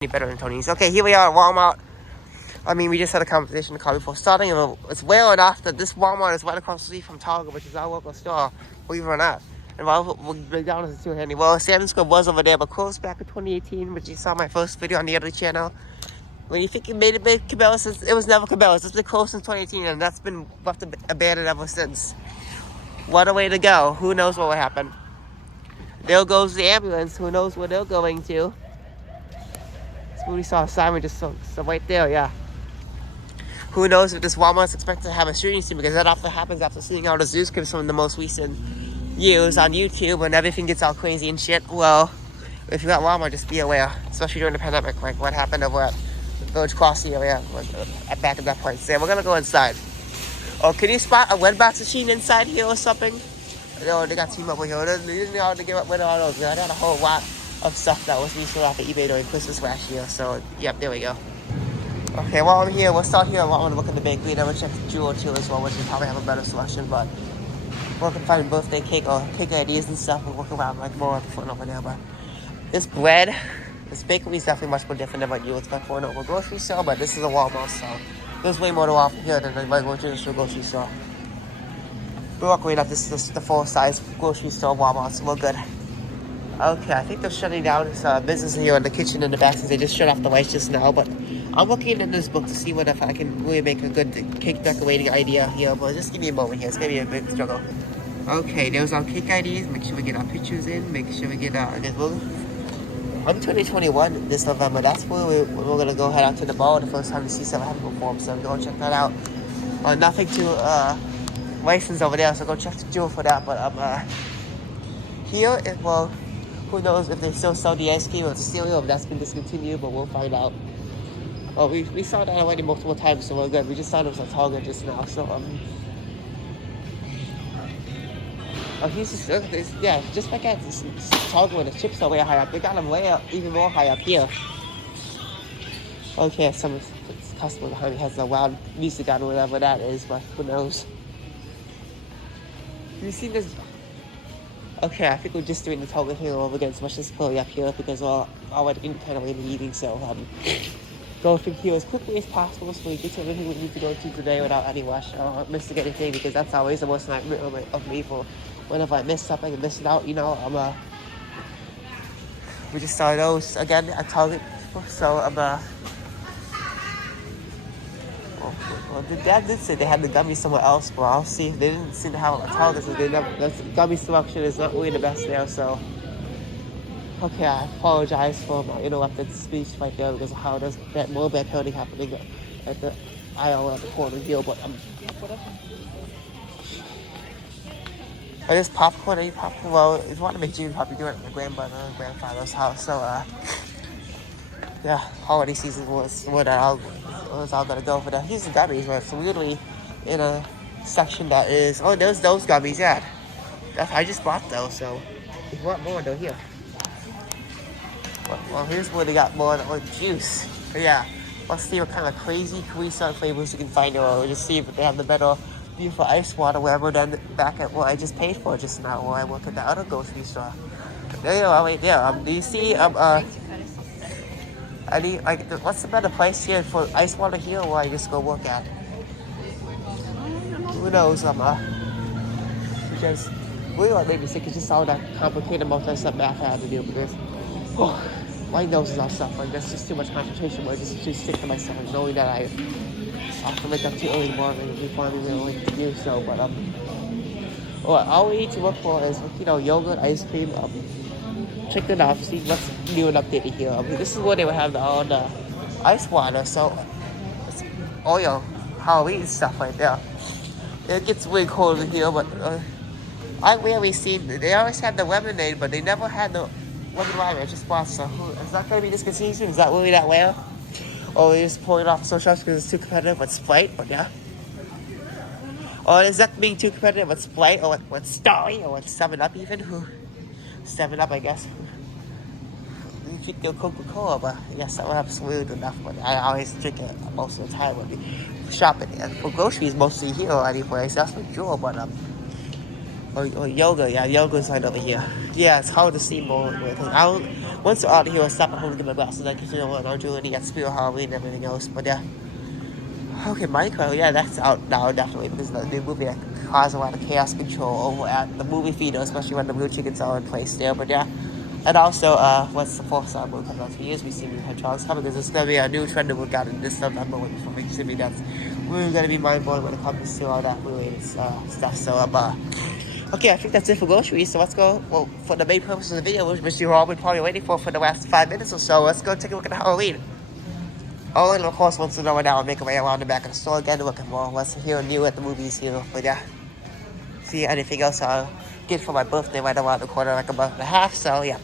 any better than Tony's. Okay, here we are at Walmart. I mean, we just had a conversation in the car before starting, and it's well enough that this Walmart is right across the street from Target, which is our local store, believe it or not. And while McDonald's is too handy. Well, Sam's Club was over there, but closed back in 2018, which you saw my first video on the other channel. When you think it made a big Cabela's, it was never Cabela's. It's been closed since 2018, and that's been left abandoned ever since. What a way to go. Who knows what will happen. There goes the ambulance. Who knows where they're going to. We saw a sign just so right there, yeah. Who knows if this Walmart's expected to have a shooting scene, because that often happens after seeing all the Zeus clips from the most recent years on YouTube when everything gets all crazy and shit. Well, if you're at Walmart, just be aware, especially during the pandemic, like what happened over at the Village Crossing area back at that point. So we're gonna go inside. Oh, can you spot a Redbox machine inside here or something? No, they got T-Mobile here. They didn't know how to get rid of all those. They had a whole lot of stuff that was resold off of eBay during Christmas last year. So, yep, there we go. Okay, while I'm here, we'll start here. I want to look at the bakery. Then we'll check the Jewel too as well, which will probably have a better selection. But we're going to find birthday cake or cake ideas and stuff. We'll look around like more at the front over there. But this bread, this bakery is definitely much more different than what you expect for an over grocery store. But this is a Walmart, so there's way more to offer here than a regular traditional grocery store. We're luckily enough, this is the full-size grocery store Walmart, so we're good. Okay, I think they're shutting down this business here in the kitchen in the back since they just shut off the lights just now. But I'm looking in this book to see if I can really make a good cake decorating idea here. But just give me a moment here. It's going to be a big struggle. Okay, there's our cake ideas. Make sure we get our pictures in. Make sure we get our... I'm 2021 this November. That's where we're going to go head out to the mall the first time to see some Hemco perform. So go check that out. Nothing to license over there, so go check the Jewel for that. But here, well... Who knows if they still sell the ice cream or the cereal, if that's been discontinued, but we'll find out. Well, we saw that already multiple times, so we're good. We just saw it was at Target just now, so, Oh, he's just, yeah, just like at this Target where the chips are way high up. They got them way up, even more high up here. Okay, some customer behind me has a wild music on, whatever that is, but who knows. You see this? Okay, I think we're just doing the Target here over again, so much as clearly up here because we're already kind of in the evening, so go through here as quickly as possible so we get to everything we need to go to today without any rush or missing anything, because that's always the worst nightmare of me for whenever I miss something and miss it out, you know. We just saw those again at Target, so well, the dad did say they had the gummies somewhere else, but I'll see. They didn't seem to have a Target, so the gummy selection is not really the best there, so... Okay, I apologize for my interrupted speech right there because of how there's more bad parenting happening at the aisle at the corner here, but whatever. I just popcorn, I eat popcorn. Well, it's one to make June pop, you do it at my grandfather's house, so, yeah, holiday season was what I was all gonna go for that. Here's the gummies, right? So we're literally in a section that is... Oh, there's those gummies, yeah. I just bought those, so if you want more, they're here. Well, here's where they got more juice. But yeah, let's see what kind of crazy Capri-Sun flavors you can find there, or just see if they have the better beautiful ice water, whatever, than back at what I just paid for just now, where I work at the other grocery store. There you go, right there. Do you see, what's the better price here for ice water here, or I just go work at? Who knows, because really what made me sick is just all that complicated multi-step math I had to do with this. Oh, my nose is all suffering. That's just too much concentration, but I just too sick to myself, knowing that I have to wake up too early in the morning before I'm even willing to do so. But all we need to look for is, yogurt, ice cream. Check it out, see what's new and updated here. This is where they would have all the ice water, so it's oil, Halloween stuff right there. It gets way colder here, but I rarely seen. They always had the lemonade, but they never had the lemon lime. I just bought, so is that going to be discontinued soon? Is that really that well? Or they just pull it off so sharp because it's too competitive with Sprite? But yeah. Or is that being too competitive with Sprite or with Starry or with 7-Up even? 7-Up, I guess. You drink your Coca-Cola, but yeah, 7-Up's weird enough. But I always drink it most of the time when we shopping. And for groceries, mostly here or any place. That's for sure. But or yoga. Yeah, yoga's right over here. Yeah, it's hard to see more. Once we're out of here, I'll stop at home to get my glasses. I can figure out what I'm doing. You got Spirit Halloween and everything else. But yeah. Okay, Minecraft, yeah, that's out now, definitely, because the new movie that caused a lot of chaos control over at the movie theater, especially when the blue chickens are in place there, but yeah. And also, what's the fourth side movie coming out? For years, we see new hedgehogs coming, because it's going to be a new trend that we've got in this November with for me. That's we're going to be mind-blowing when it comes to all that related stuff, so, okay, I think that's it for groceries, so let's go, well, for the main purpose of the video, which you've all been probably waiting for the last 5 minutes or so, let's go take a look at Halloween. Oh, and of course, once we know it now, I'll make our way around the back of the store again to look at more what's here new at the movies here. But yeah, see anything else I'll get for my birthday right around the corner, like a month and a half. So yeah,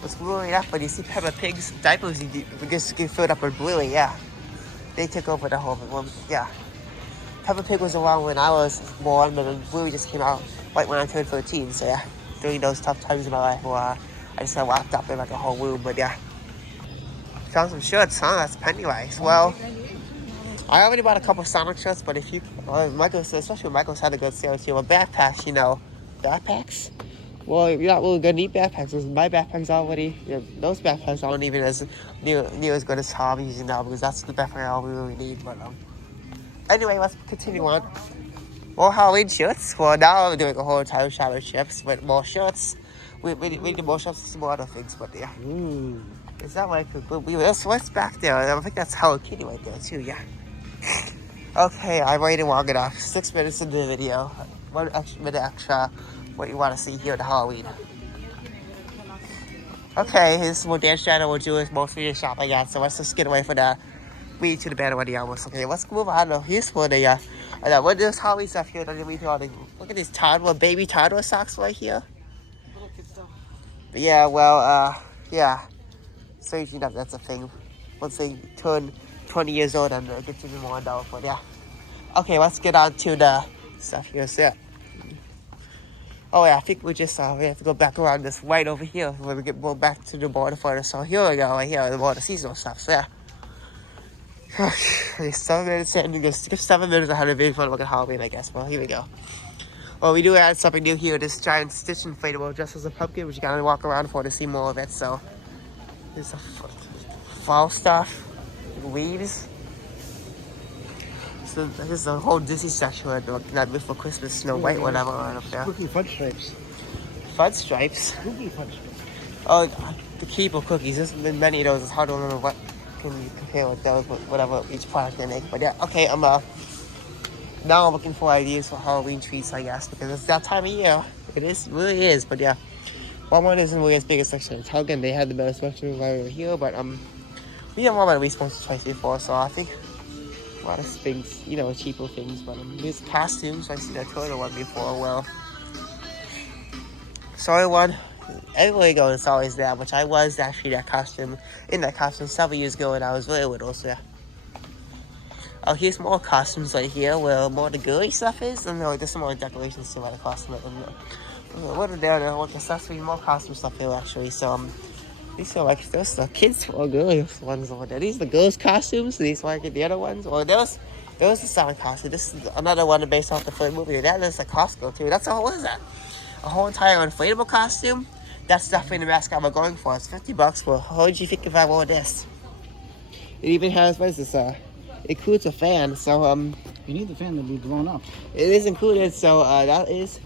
what's really enough when you see Peppa Pig's diapers just get filled up with Bluey. Yeah, they took over the whole. Well, yeah, Peppa Pig was around when I was born, but then Bluey just came out right when I turned 13. So yeah, during those tough times in my life where I just got locked up in like a whole room. But yeah. Found some shirts, huh? That's Pennywise. Well, I already bought a couple Sonic shirts, but if you, especially when Michael's had a good sale here, well, backpacks, backpacks? Well, you're not really gonna need backpacks, because my backpack's already, those backpacks aren't even as near as good as how I'm using now, because that's the backpack all we really need, but, anyway, let's continue on. More Halloween shirts. Well, now I'm doing a whole time shower chips, but more shirts. We need more shirts and some more other things, but yeah. Is that like what's back there? I think that's Hello Kitty right there too, yeah. Okay, I waited long enough. 6 minutes into the video. 1 extra minute extra. What you want to see here at Halloween. Okay, this is what Dan Shadow will do is mostly the shop I got, so let's just get away from that. We to the bed already almost. Okay, let's move on. Here's one of what there's Halloween stuff here. Look at these baby toddler socks right here. Yeah, well, yeah. Strangely enough, that's a thing. Once they turn 20 years old and get to be more adult, but yeah. Okay, let's get on to the stuff here. So, oh yeah, I think we have to go back around this right over here when we go back to the border for So here we go, right here, the border seasonal stuff. So yeah. 7 minutes in, just skip 7 minutes ahead of being fun look at Halloween, I guess. Well, here we go. Well, we do add something new here, this giant Stitch inflatable dressed as a pumpkin, which you gotta walk around for to see more of it, so. There's a fall stuff, leaves. So this is the whole Disney section where not before Christmas, Snow White, whatever, right up there. Cookie fudge stripes. Fudge stripes? Cookie fudge stripes. Oh, the Keeble cookies. There's been many of those. It's hard to remember what can you compare with those, whatever each product they make. But yeah, okay, now I'm looking for ideas for Halloween treats, I guess, because it's that time of year. It really is, but yeah. Walmart isn't really as big a section as Target. They had the better section right over here, but we have Walmart at least once or twice before, so I think a lot of things, cheaper things, but these costumes, I've seen that Toyota one before. Well, sorry one, everywhere you go it's always that, which I was actually in that costume several years ago when I was really little, so yeah. Oh, here's more costumes right here where more of the girly stuff is, and there's some more decorations to the costume. What are there? What accessories, more costume stuff here actually. So these are like those the kids or girls ones over there. These are the girls' costumes. These are like the other ones. Or those the Sonic costume. This is another one based off the third movie. That is a Costco too. What is that? A whole entire inflatable costume. That's definitely the mascot we're going for. It's $50. Well, how would you think if I wore this? It even has what is this? It includes a fan. So you need the fan to be blown up. It is included. So that is.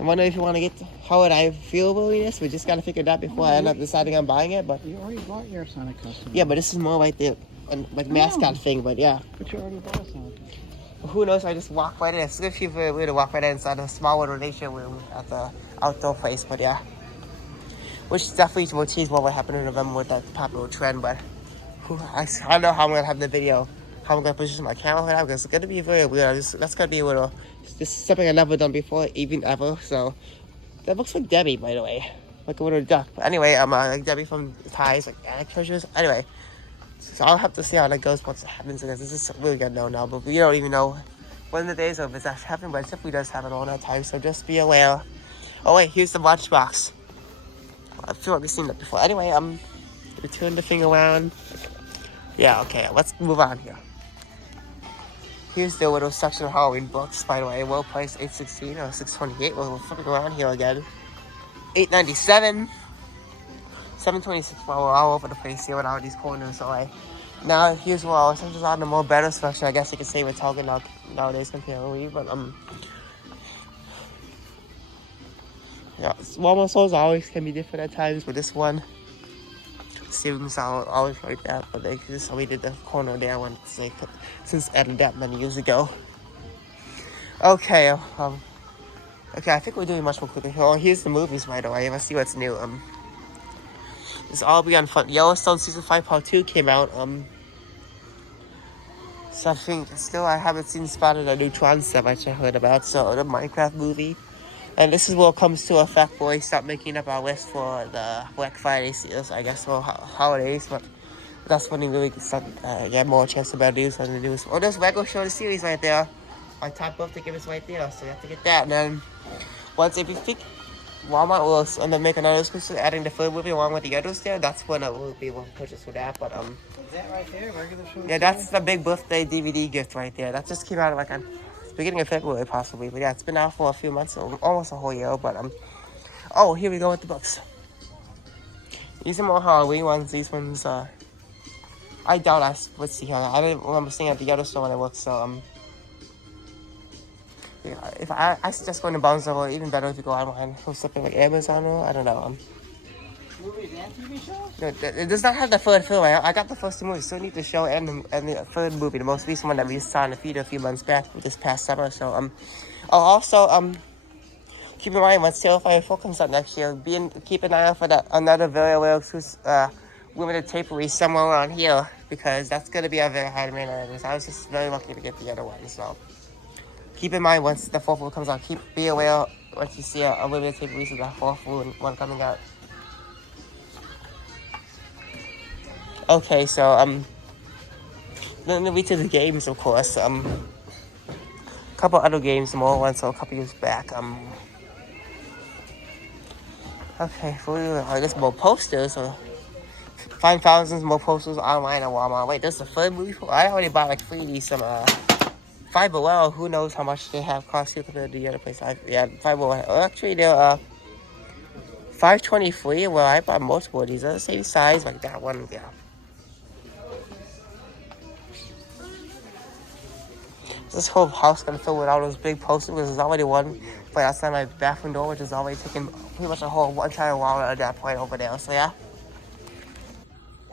I wonder if you want to get how would I feel about this. We just gotta figure that before I end up deciding on buying it. But you already bought your Sonic costume. Yeah, but this is more like the mascot thing. But yeah. But you already bought a Sonic. Who knows? I just walk right in. It's good for you to walk right inside a small little nature room at the outdoor place. But yeah, which definitely will change what will happen in November with that popular trend. But I don't know how I'm gonna have the video. How I'm gonna position my camera for that, because it's gonna be very weird. That's gonna be a little. This is something I've never done before, even ever. So that looks like Debbie, by the way, like a little duck. But anyway, I'm like Debbie from Ties, like Attic Treasures. Anyway, so I'll have to see how that goes once it happens. Because this is really gonna know now, but we don't even know when the days of it's actually happening. But it typically does happen all that time, so just be aware. Oh wait, here's the lunchbox. I feel like we've seen that before. Anyway, we turn the thing around. Yeah, okay, let's move on here. Here's the little section of Halloween books, by the way. Well priced, $8.16 or $6.28. We're flipping around here again. $8.97, $7.26. Well, we're all over the place here with all these corners. So like, now here's where our centers on the more better section. I guess you could say we're talking nowadays compared to we, but yeah, Walmart stores always can be different at times, but this one seems always like that. But they just only did the corner there one since added that many years ago. Okay, okay, I think we're doing much more quickly. Oh, here's the movies right away. Let's see what's new. This all be on fun. Yellowstone season 5 part 2 came out. So I think still I haven't seen Spotted a new Tron stuff which I heard about. So the Minecraft movie. And this is what comes to effect when we start making up our list for the Black Friday sales, I guess, or holidays. But that's when we really start get more chance about news on the news. Oh, there's Lego Show the series right there. My top birthday gift is right there, so you have to get that. And then if you think Walmart will and then make another exclusive adding the third movie along with the others there, that's when I will be able to purchase for that. But Is that right there? Regular show? yeah, that's the big birthday DVD gift right there. That just came out like on beginning of February possibly. But yeah, it's been out for a few months, almost a whole year. But oh, here we go with the books. These are more Halloween ones. These ones I doubt let's see here. I didn't remember seeing at the other store when I worked, so yeah, if I suggest going to Barnes & Noble, even better if you go online or something like Amazon or I don't know. Movies and TV shows? No, it does not have the third film. I got the first two movies. Still need the show and the third movie, the most recent one that we just saw in the theater a few months back, this past summer. So also keep in mind when Terrifier 4 comes out next year, keep an eye out for another very well limited tape release somewhere around here because that's gonna be a very high demand on this. I was just very lucky to get the other one, so. Keep in mind once the fourth one comes out, be aware once you see a limited tape release of that fourth one coming out. Okay, so then we to the games, of course. A couple other games, more ones a couple years back. Okay, I guess more posters or find thousands more posters online at Walmart. Wait, there's the third movie. I already bought like 3 of these. Five Below, who knows how much they have cost here compared to the other place. Five Below. Actually, they're $5.23. Well, I bought multiple of these. They're the same size, like that one. Yeah. This whole house gonna fill with all those big posters. There's already one right outside my bathroom door, which is already taking pretty much a whole entire wall at that point over there. So yeah.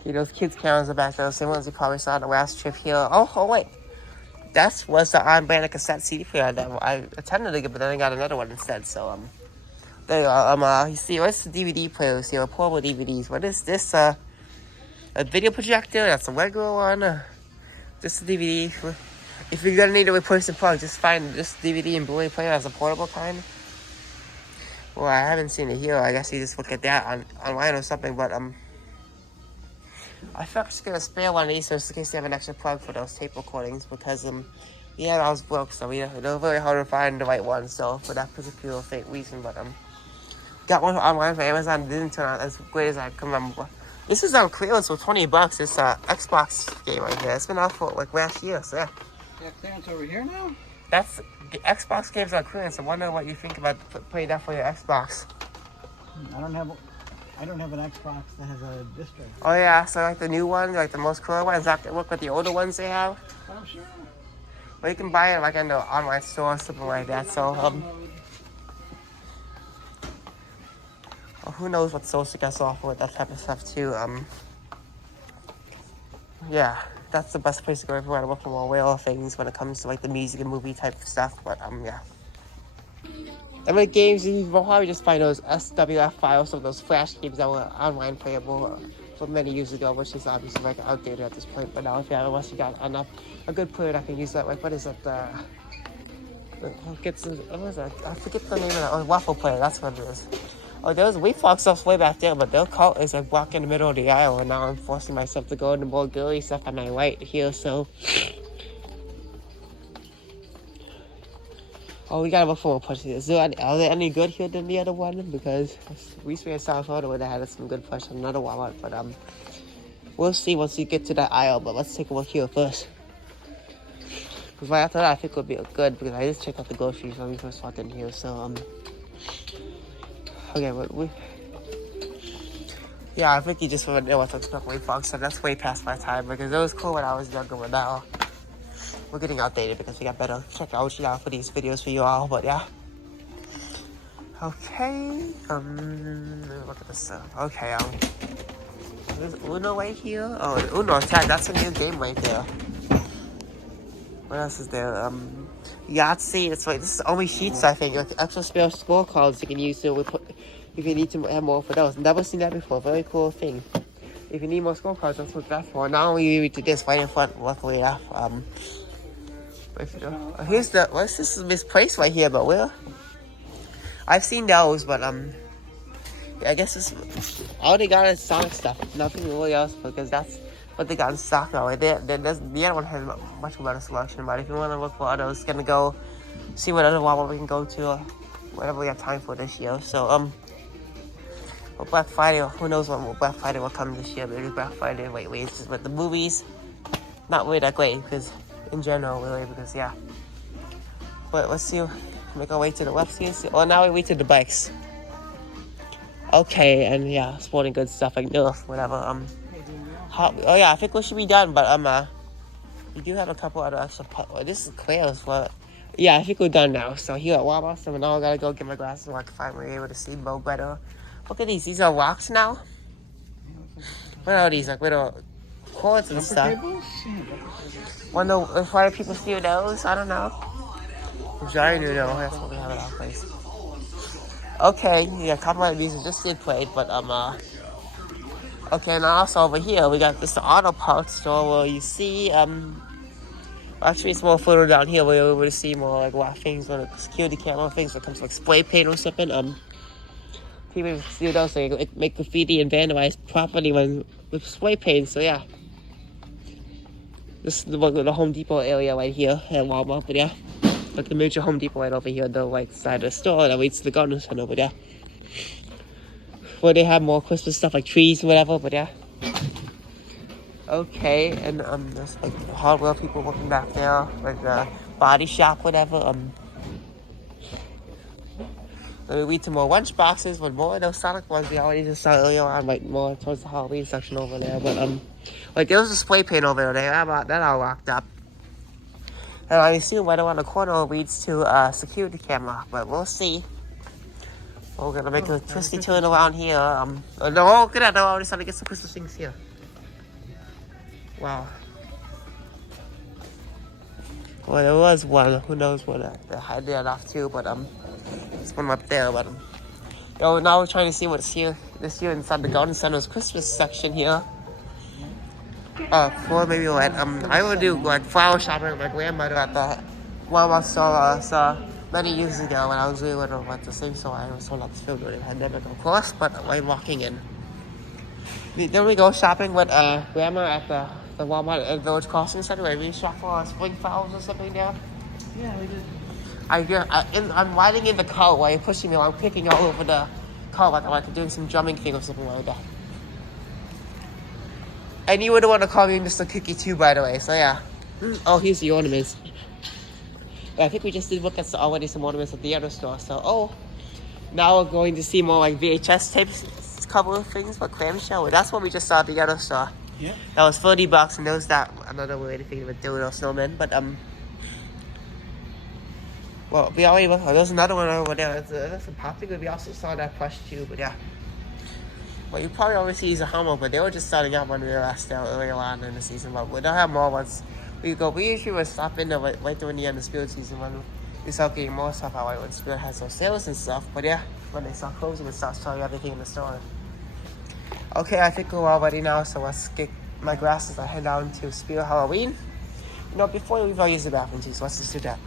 See those kids' cameras are back there. The same ones you probably saw on the last trip here. Oh wait. That was the on-brand cassette CD player that I attended to get, but then I got another one instead. So there you are. You see, what's the DVD players here? Portable DVDs. What is this? A video projector? That's a regular one. Just a DVD. If you're gonna need to replace the plug, just find this DVD and Blu-ray player as a portable kind. Well, I haven't seen it here. I guess you just look at that online or something. But I thought I was gonna spare one of these just in case they have an extra plug for those tape recordings because yeah, I was broke, so they're very hard to find the right one. So for that particular reason, but got one online from Amazon. It didn't turn out as great as I can remember. This is on clearance for $20. This Xbox game right here. It's been out for like last year, so yeah. You have clearance over here now? That's the Xbox games on clearance. I wonder what you think about playing that for your Xbox. I don't have an Xbox that has a disc drive. Oh yeah, so like the new one, like the most cool ones, not look like the older ones they have. Oh sure. Well, you can buy it like in the online store or something like that. So who knows what Social gets off with that type of stuff too. Yeah, that's the best place to go if you want to look for more whale things when it comes to like the music and movie type of stuff. But yeah. And with games, you will probably just find those SWF files of those Flash games that were online playable from many years ago, which is obviously like outdated at this point. But now, if you have, unless you got a good player that can use that, like what is it? What is that? I forget the name of that. Oh, Waffle Player. That's what it is. Oh, there's WeFox stuff way back there, but their cult is like walking in the middle of the aisle, and now I'm forcing myself to go into more girly stuff on my right here. So. Oh, we gotta look for more plushies. Are there any good here than the other one? Because recently I saw a photo where they had some good plush on another Walmart, but we'll see once we get to that aisle. But let's take a look here first. Because right after that, I think it would be good because I just checked out the groceries when we first walked in here. So okay, but yeah, I think you just want to know what to expect way Fox. So that's way past my time because it was cool when I was younger, but now we're getting outdated because we got better technology now for these videos for you all. But yeah. Okay. Look at this stuff. Okay. There's Uno right here. Oh, Uno tag. That's a new game right there. What else is there? Yahtzee. It's like this is only sheets. I think like extra spare scorecards you can use to if you need to have more for those. Never seen that before. Very cool thing. If you need more scorecards, that's what that's for. Now we read to this right in front. Luckily enough. Here's the. What's this misplaced right here? But where? I've seen those, but yeah, I guess it's all they got is Sonic stuff. Nothing really else because that's what they got in stock now. The other one has much better selection. But if you want to look for others, gonna go see what other Walmart we can go to, whatever we have time for this year. So well, Black Friday, who knows what Black Friday will come this year? Maybe Black Friday, wait, but the movies, not really that great because in general, really, because yeah. But let's see. Make our way to the left here. Oh, now we wait to the bikes. Okay, and yeah, sporting goods stuff like Nerf, whatever. Oh yeah, I think we should be done, but we do have a couple other extra. This is Claire's, but yeah, I think we're done now. So here at Walmart, so now I gotta go get my glasses so I can finally be able to see more better. Look at these. These are rocks now. What are these? Like little cords and stuff. Wonder why do people steal those? I don't know. I do know. That's what we have at our place. Okay, yeah, a couple of these are just did played, but okay, now also over here we got this auto parts store where you see actually it's more further down here where you're able to see more like what things on the security camera things that comes like spray paint or something. People steal those so you make graffiti and vandalize property with spray paint. So yeah, this is the Home Depot area right here at Walmart, but yeah. Like the major Home Depot right over here, the right side of the store that leads to the garden center over there. Where they have more Christmas stuff like trees and whatever, but yeah. Okay, and there's like hardware people working back there, like the body shop, whatever. Then we read some more lunch boxes with more of those Sonic ones we already just saw earlier on, like more towards the Halloween section over there. But like there was a spray paint over there, that all locked up. And I assume right around the corner leads to a security camera, but we'll see. We're gonna make a twisty turn around here. No, look at that! No, I already started to get some Christmas things here. Wow. Well, there was one. Who knows what they hid it off too? But there's one up there. But now we're trying to see what's here. This year inside the Garden Center's Christmas section here. For maybe like I would do like flower shopping with my grandmother at the Walmart store many years ago when I was really little. At the same store, I was told not to film during the pandemic, of course. But when walking in, then we go shopping with grandma at the Walmart at Village Crossing Center. Where we shop for spring flowers or something there. Yeah, we did. I'm riding in the car while you're pushing me. I'm kicking all over the car like I'm like doing some drumming thing or something like that. And you would want to call me Mr. Cookie too, by the way, so yeah. Oh, here's the ornaments. I think we just did look at already some ornaments at the other store, so now we're going to see more like VHS tapes, couple of things, but clamshell. That's what we just saw at the other store. Yeah. That was $30, and there was that another way to think of it, doing snowmen, but well, we already looked. There's another one over there. That's a popular. We also saw that plush too, but yeah. Well, you probably always see a Hummer, but they were just starting out when we were last there earlier on in the season. But we don't have more ones. We usually would stop in there right during the end of Spirit season when we start getting more stuff out when Spirit has those sales and stuff. But yeah, when they start closing, it starts telling you everything in the store. Okay, I think we're all ready now, so let's get my glasses. I head down to Spirit Halloween. Before we leave, I'll use the bathroom too, so let's just do that.